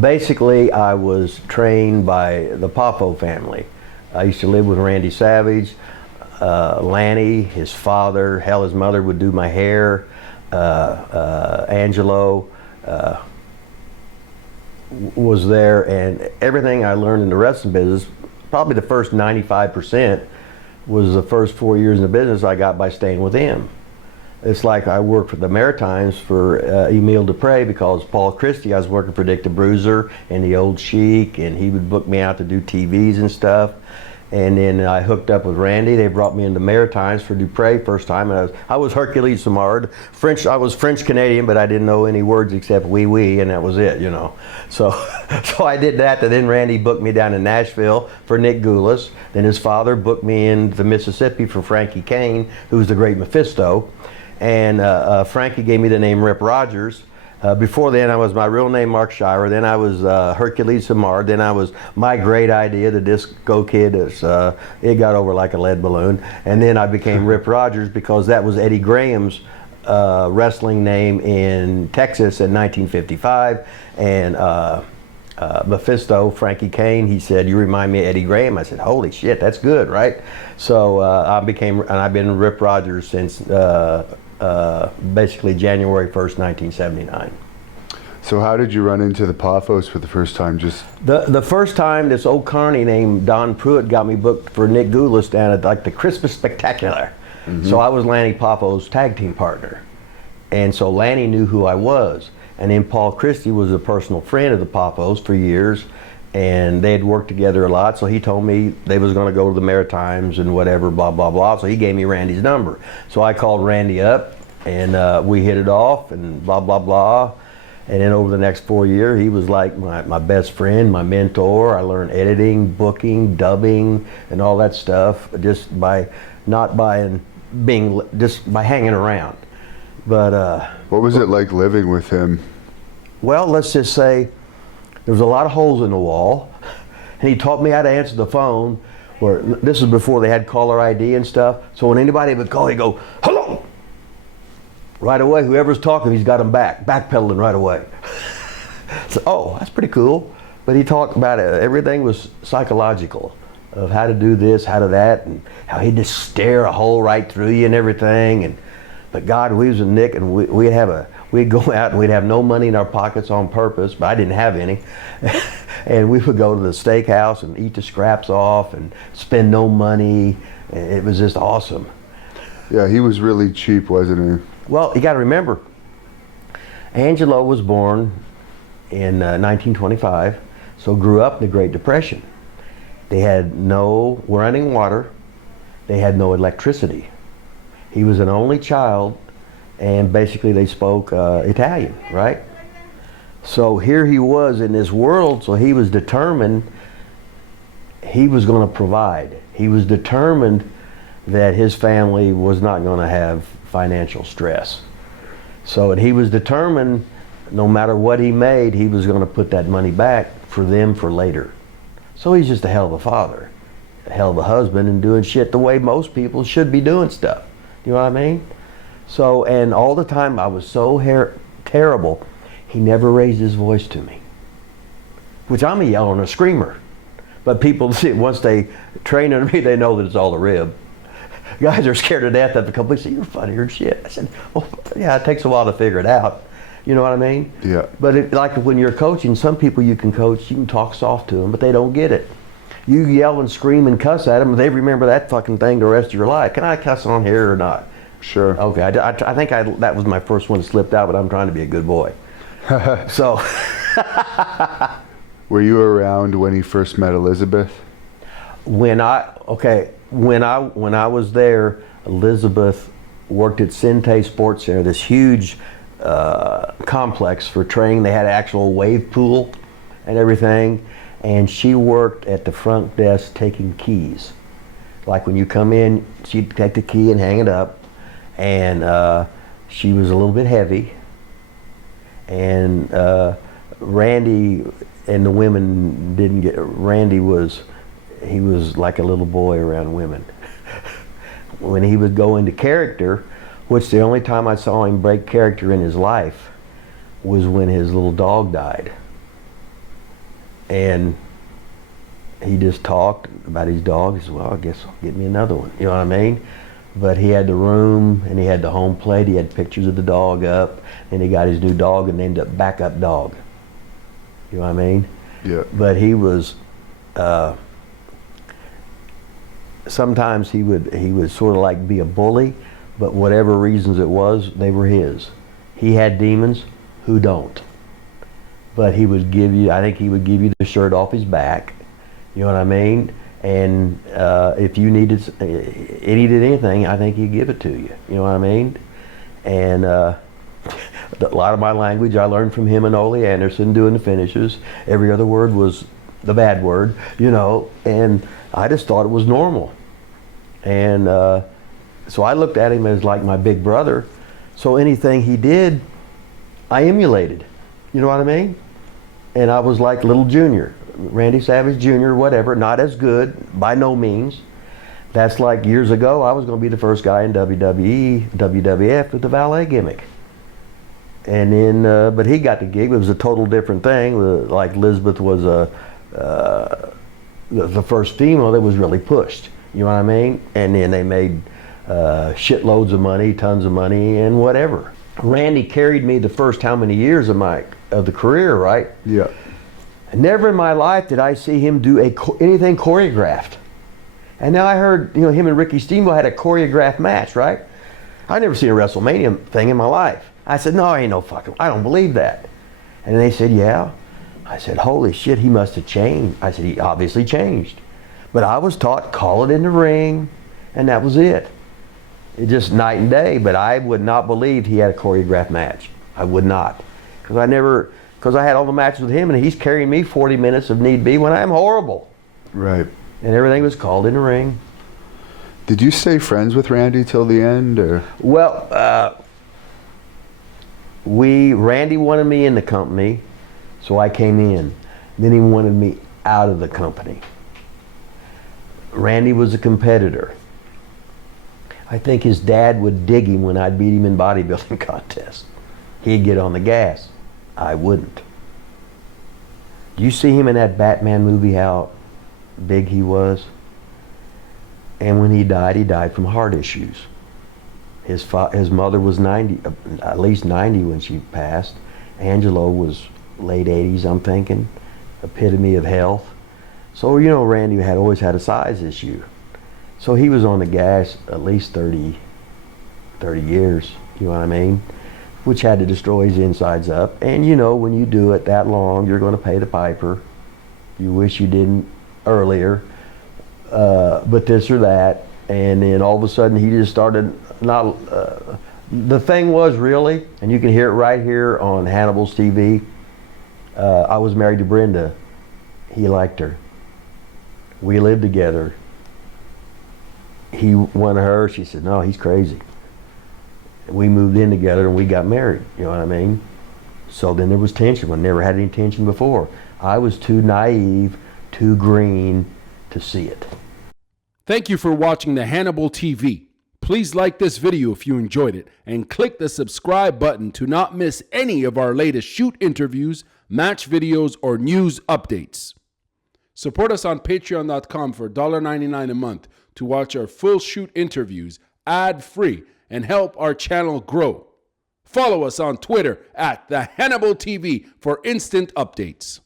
Basically, I was trained by the Poffo family. I used to live with Randy Savage, Lanny, his father, hell, his mother would do my hair, Angelo was there, and everything I learned in the wrestling business, probably the first 95% was the first 4 years in the business I got by staying with him. It's like I worked for the Maritimes for Emile Dupre because Paul Christie, I was working for Dick the Bruiser and the Old Sheik, and he would book me out to do TVs and stuff. And then I hooked up with Randy. They brought me into Maritimes for Dupre first time. And I was Hercules Samard. I was French Canadian, but I didn't know any words except wee wee, and that was it, you know. So I did that. And then Randy booked me down in Nashville for Nick Goulas. Then his father booked me into Mississippi for Frankie Kane, who's the great Mephisto. And Frankie gave me the name Rip Rogers. Before then, I was my real name, Mark Shire. Then I was Hercules Samard. Then I was My Great Idea, the disco kid. It got over like a lead balloon. And then I became Rip Rogers because that was Eddie Graham's wrestling name in Texas in 1955. And Mephisto, Frankie Kane, he said, "You remind me of Eddie Graham." I said, "Holy shit, that's good, right?" So I've been Rip Rogers since basically January 1st, 1979. So how did you run into the Poffos for the first time? Just the first time, this old carny named Don Pruitt got me booked for Nick Goulas down at like the Christmas Spectacular. Mm-hmm. So I was Lanny Poffo's tag team partner. And so Lanny knew who I was. And then Paul Christie was a personal friend of the Poffos for years. And they had worked together a lot, so he told me they was going to go to the Maritimes and whatever, blah, blah, blah. So he gave me Randy's number. So I called Randy up, and we hit it off, and blah, blah, blah. And then over the next 4 years, he was like my best friend, my mentor. I learned editing, booking, dubbing, and all that stuff just by hanging around. But what was it like living with him? Well, let's just say, there was a lot of holes in the wall, and he taught me how to answer the phone. This was before they had caller ID and stuff. So when anybody would call, he'd go, "Hello!" Right away, whoever's talking, he's got them backpedaling right away. So, oh, that's pretty cool. But he talked about it. Everything was psychological, of how to do this, how to that, and how he'd just stare a hole right through you and everything. But God, we was with Nick, and we'd go out and we'd have no money in our pockets on purpose, but I didn't have any. And we would go to the steakhouse and eat the scraps off and spend no money. It was just awesome. Yeah, he was really cheap, wasn't he? Well, you got to remember, Angelo was born in 1925, so grew up in the Great Depression. They had no running water. They had no electricity. He was an only child, and basically they spoke Italian, right? So here he was in this world, so he was determined he was going to provide. He was determined that his family was not going to have financial stress. So, and he was determined no matter what he made, he was going to put that money back for them for later. So he's just a hell of a father, a hell of a husband, and doing shit the way most people should be doing stuff. You know what I mean? So, and all the time I was so terrible, he never raised his voice to me. Which I'm a yeller and a screamer. But people, see, once they train under me, they know that it's all a rib. Guys are scared to death after a couple weeks. Say, "You're funnier than shit." I said, "Oh, yeah, it takes a while to figure it out." You know what I mean? Yeah. But like when you're coaching, some people you can coach, you can talk soft to them, but they don't get it. You yell and scream and cuss at them, and they remember that fucking thing the rest of your life. Can I cuss on here or not? Sure. Okay, I think that was my first one that slipped out, but I'm trying to be a good boy. So. Were you around when he first met Elizabeth? When I was there, Elizabeth worked at Sinte Sports Center, this huge complex for training. They had an actual wave pool and everything, and she worked at the front desk taking keys. Like when you come in, she'd take the key and hang it up, and she was a little bit heavy, and Randy and the women didn't get, he was like a little boy around women. When he would go into character, which the only time I saw him break character in his life was when his little dog died. And he just talked about his dog. He said, well, I guess I'll get me another one. You know what I mean? But he had the room, and he had the home plate. He had pictures of the dog up, and he got his new dog and named it Backup Dog. You know what I mean? Yeah. But he was, sometimes he would sort of like be a bully, but whatever reasons it was, they were his. He had demons, who don't? But he would give you, I think he would give you the shirt off his back. You know what I mean? And if you needed anything, I think he'd give it to you. You know what I mean? And a lot of my language I learned from him and Ole Anderson doing the finishes. Every other word was the bad word, you know, and I just thought it was normal. And so I looked at him as like my big brother. So anything he did, I emulated. You know what I mean? And I was like little Junior. Randy Savage Jr., whatever, not as good, by no means. That's like years ago, I was going to be the first guy in WWE, WWF with the valet gimmick. And then, but he got the gig. It was a total different thing. Like Elizabeth was the first female that was really pushed. You know what I mean? And then they made shitloads of money, tons of money, and whatever. Randy carried me the first how many years of the career, right? Yeah. Never in my life did I see him do anything choreographed. And now I heard, you know, him and Ricky Steamboat had a choreographed match, right? I never seen a WrestleMania thing in my life. I said, no, ain't no fucking, I don't believe that. And they said, yeah. I said, holy shit, he must have changed. I said, he obviously changed. But I was taught, call it in the ring, and that was it. It just night and day, but I would not believe he had a choreographed match. I would not. Because I had all the matches with him, and he's carrying me 40 minutes if need be when I'm horrible. Right. And everything was called in the ring. Did you stay friends with Randy till the end, or? Well, Randy wanted me in the company, so I came in. Then he wanted me out of the company. Randy was a competitor. I think his dad would dig him when I'd beat him in bodybuilding contests. He'd get on the gas. I wouldn't. Do you see him in that Batman movie, how big he was? And when he died from heart issues. His mother was 90, at least 90 when she passed. Angelo was late 80s, I'm thinking. Epitome of health. So, you know, Randy had always had a size issue. So he was on the gas at least 30 years, you know what I mean? Which had to destroy his insides up. And you know, when you do it that long, you're going to pay the piper. You wish you didn't earlier, but this or that. And then all of a sudden he just started not, the thing was really, and you can hear it right here on Hannibal's TV, I was married to Brenda. He liked her. We lived together. He wanted her, she said, no, he's crazy. We moved in together and we got married, you know what I mean? So then there was tension. I never had any tension before. I was too naive, too green to see it. Thank you for watching the Hannibal TV. Please like this video if you enjoyed it and click the subscribe button to not miss any of our latest shoot interviews, match videos, or news updates. Support us on patreon.com for $1.99 a month to watch our full shoot interviews ad-free and help our channel grow. Follow us on Twitter at the Hannibal TV for instant updates.